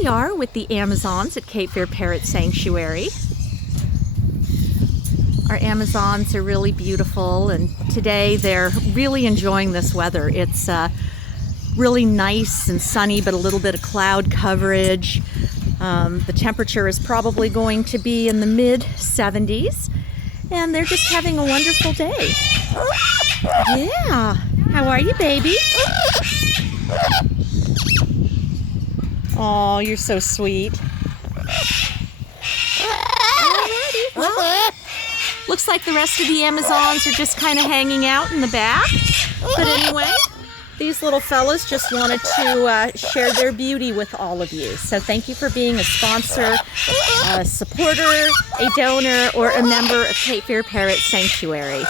we are with the Amazons at Cape Fear Parrot Sanctuary. Our Amazons are really beautiful, and today they're really enjoying this weather. It's really nice and sunny, but a little bit of cloud coverage. The temperature is probably going to be in the mid-70s, and they're just having a wonderful day. Yeah. How are you, baby? Oh, you're so sweet. Alrighty, well, looks like the rest of the Amazons are just kind of hanging out in the back. But anyway, these little fellas just wanted to share their beauty with all of you. So thank you for being a sponsor, a supporter, a donor, or a member of Cape Fear Parrot Sanctuary.